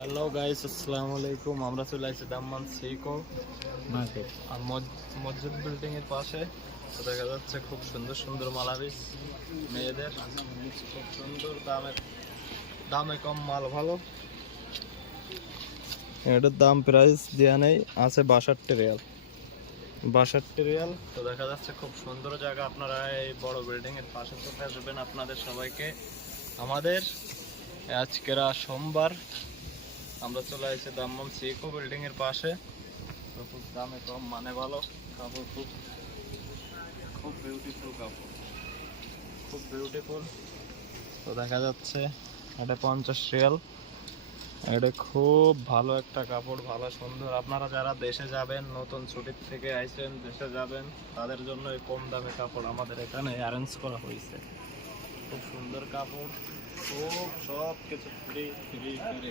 Hello guys, আসসালামু আলাইকুম। আমরা চলে আসছি দাম্মাম সিকো মার্কেট আর মসজিদ বিল্ডিং এর পাশে। তো দেখা যাচ্ছে খুব সুন্দর সুন্দর মালাবিস মেয়েদের, খুব সুন্দর দামে কম, মাল ভালো। এটার দাম প্রাইস দেওয়া নেই, আছে 62 রিয়াল। তো দেখা যাচ্ছে খুব সুন্দর জায়গা। আপনারা এই বড় বিল্ডিং এর পাশে চলে আসবেন। আপনাদের সবাইকে আমাদের আজকেরা সোমবার আমরা চলে আসছি দাম্মাম সিকো বিল্ডিং এর পাশে। তো খুব দামে কম, মানে ভালো কাপড়, খুব খুব বিউটিফুল কাপড়, খুব বিউটিফুল। তো দেখা যাচ্ছে এটা 50 রিয়াল। এটা খুব ভালো একটা কাপড়, ভালো সুন্দর। আপনারা যারা দেশে যাবেন, নতুন ছুটির থেকে আইছেন, দেশে যাবেন, তাদের জন্য এই কম দামে কাপড় আমাদের এখানে অ্যারেঞ্জ করা হয়েছে। খুব সুন্দর কাপড়, খুব সব কিছু ফ্রি ফ্রি ফ্রি।